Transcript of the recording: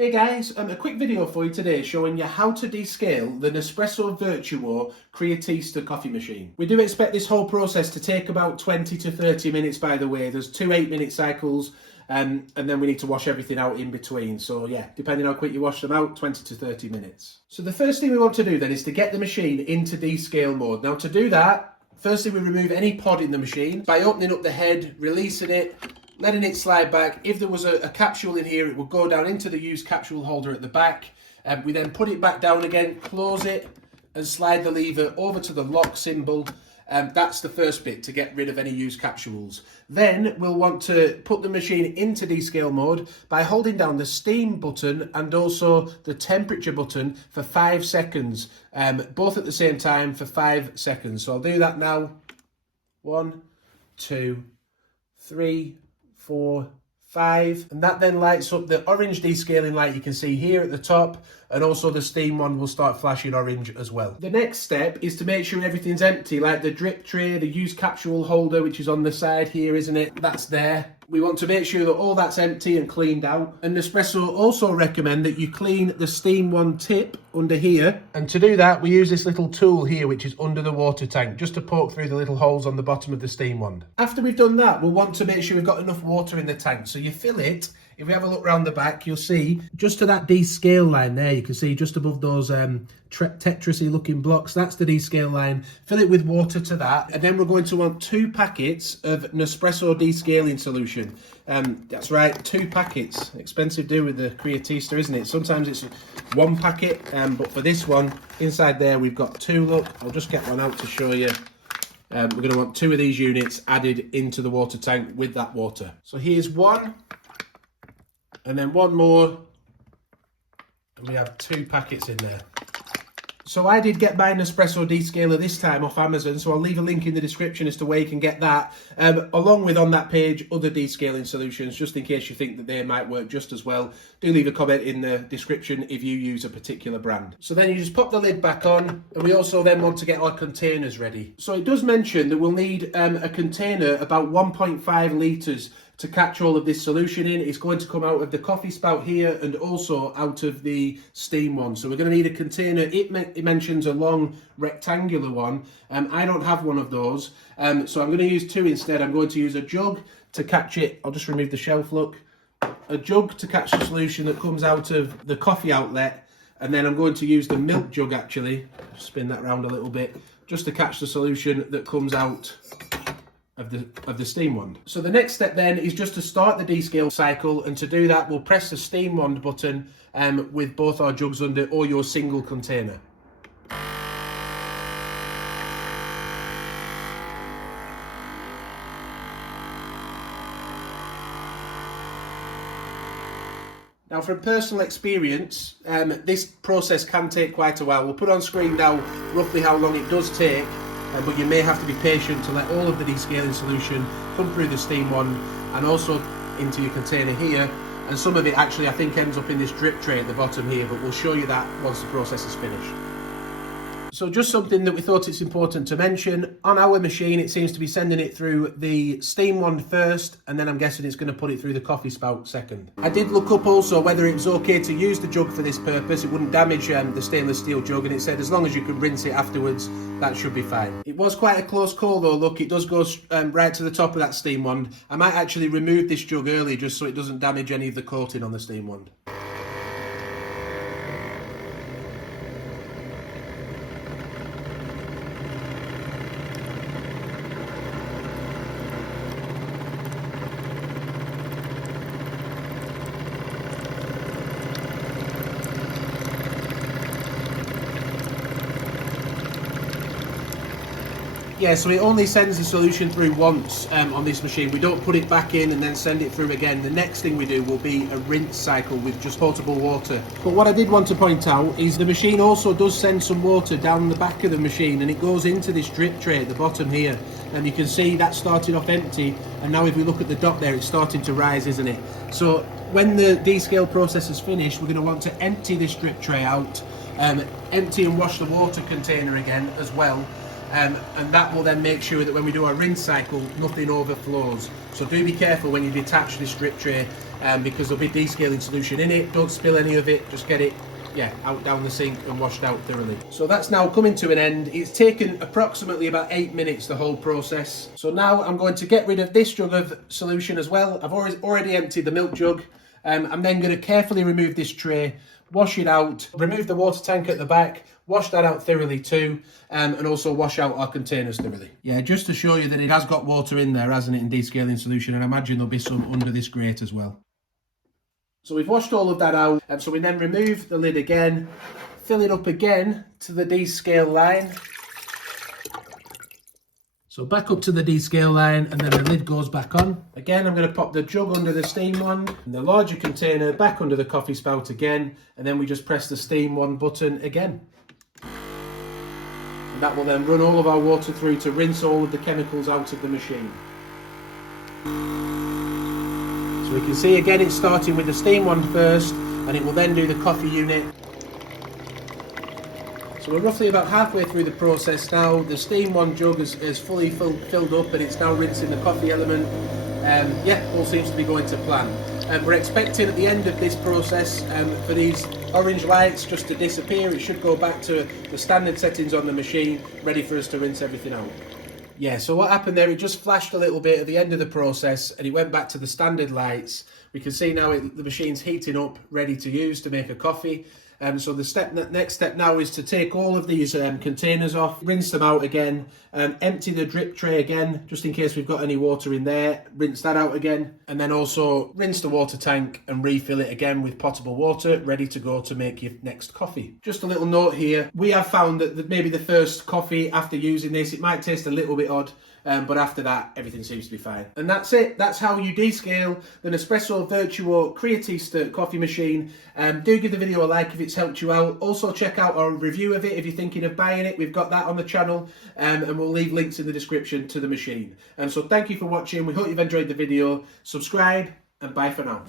Hey guys, a quick video for you today showing you how to descale the Nespresso VERTUO CREATISTA coffee machine. We do expect this whole process to take about 20 to 30 minutes, by the way. There's two 8-minute cycles and then we need to wash everything out in between. So yeah, depending how quick you wash them out, 20 to 30 minutes. So the first thing we want to do then is to get the machine into descale mode. Now to do that, firstly we remove any pod in the machine by opening up the head, releasing it, letting it slide back. If there was a capsule in here, it would go down into the used capsule holder at the back. We then put it back down again, close it, and slide the lever over to the lock symbol. That's the first bit to get rid of any used capsules. Then we'll want to put the machine into descale mode by holding down the steam button and also the temperature button for 5 seconds, both at the same time for 5 seconds. So I'll do that now. 1, 2, 3, 4, 5, and that then lights up the orange descaling light you can see here at the top, and also the steam one will start flashing orange as well. The next step is to make sure everything's empty, like the drip tray, the used capsule holder, which is on the side here, isn't it? That's there. We want to make sure that all that's empty and cleaned out. And Nespresso also recommend that you clean the steam one tip under here. And to do that, we use this little tool here, which is under the water tank, just to poke through the little holes on the bottom of the steam wand. After we've done that, we'll want to make sure we've got enough water in the tank. So you fill it. If we have a look around the back, you'll see just to that descale line there, you can see just above those Tetrisy looking blocks, that's the descale line. Fill it with water to that, and then we're going to want 2 packets of Nespresso descaling solution. That's right, 2 packets. Expensive do with the Creatista, isn't it? Sometimes it's 1 packet, but for this one, inside there we've got 2. Look, I'll just get one out to show you. We're going to want 2 of these units added into the water tank with that water. So here's 1. And then 1 more, and we have 2 packets in there. So I did get my Nespresso descaler this time off Amazon, so I'll leave a link in the description as to where you can get that, along with on that page other descaling solutions, just in case you think that they might work just as well. Do leave a comment in the description if you use a particular brand. So then you just pop the lid back on, and we also then want to get our containers ready. So it does mention that we'll need a container about 1.5 litres to catch all of this solution in. It's going to come out of the coffee spout here and also out of the steam one. So we're going to need a container. It mentions a long rectangular one. I don't have one of those. So I'm going to use 2 instead. I'm going to use a jug to catch it. I'll just remove the shelf, look. A jug to catch the solution that comes out of the coffee outlet. And then I'm going to use the milk jug actually. Spin that around a little bit. Just to catch the solution that comes out of the steam wand. So the next step then is just to start the descale cycle, and to do that we'll press the steam wand button with both our jugs under, or your single container. Now from personal experience, this process can take quite a while. We'll put on screen now roughly how long it does take, but you may have to be patient to let all of the descaling solution come through the steam wand and also into your container here. And some of it actually I think ends up in this drip tray at the bottom here, but we'll show you that once the process is finished. So just something that we thought it's important to mention, on our machine it seems to be sending it through the steam wand first, and then I'm guessing it's going to put it through the coffee spout second. I did look up also whether it was okay to use the jug for this purpose. It wouldn't damage the stainless steel jug, and it said as long as you could rinse it afterwards, that should be fine. It was quite a close call though. Look, it does go right to the top of that steam wand. I might actually remove this jug early just so it doesn't damage any of the coating on the steam wand. Yeah, so it only sends the solution through once on this machine. We don't put it back in and then send it through again. The next thing we do will be a rinse cycle with just potable water. But what I did want to point out is the machine also does send some water down the back of the machine, and it goes into this drip tray at the bottom here. And you can see that started off empty, and now if we look at the dot there, it's starting to rise, isn't it? So when the descale process is finished, we're going to want to empty this drip tray out, empty and wash the water container again as well. And that will then make sure that when we do our rinse cycle, nothing overflows. So do be careful when you detach this drip tray. because there'll be descaling solution in it. Don't spill any of it, just get it out down the sink and washed out thoroughly. So that's now coming to an end. It's taken approximately about 8 minutes, the whole process. So now I'm going to get rid of this jug of solution as well. I've already emptied the milk jug. I'm then going to carefully remove this tray, wash it out, remove the water tank at the back, wash that out thoroughly too, and also wash out our containers thoroughly. Yeah, just to show you that it has got water in there, hasn't it, in descaling solution, and I imagine there'll be some under this grate as well. So we've washed all of that out, and so we then remove the lid again, fill it up again to the descale line. So back up to the descale line, and then the lid goes back on. Again, I'm going to pop the jug under the steam wand, and the larger container back under the coffee spout again, and then we just press the steam wand button again. And that will then run all of our water through to rinse all of the chemicals out of the machine. So we can see again it's starting with the steam wand first, and it will then do the coffee unit. So we're roughly about halfway through the process now. The steam wand jug is fully filled up, and it's now rinsing the coffee element. All seems to be going to plan. We're expecting at the end of this process for these orange lights just to disappear. It should go back to the standard settings on the machine, ready for us to rinse everything out. Yeah, so what happened there, it just flashed a little bit at the end of the process, and it went back to the standard lights. We can see now the machine's heating up, ready to use to make a coffee. So the next step now is to take all of these containers off, rinse them out again, empty the drip tray again, just in case we've got any water in there, rinse that out again, and then also rinse the water tank and refill it again with potable water, ready to go to make your next coffee. Just a little note here, we have found that maybe the first coffee after using this, it might taste a little bit odd, but after that, everything seems to be fine. And that's it. That's how you descale the Nespresso VERTUO CREATISTA coffee machine. Do give the video a like if it's helped you out. Also check out our review of it if you're thinking of buying it. We've got that on the channel, and we'll leave links in the description to the machine. So thank you for watching. We hope you've enjoyed the video. Subscribe, and bye for now.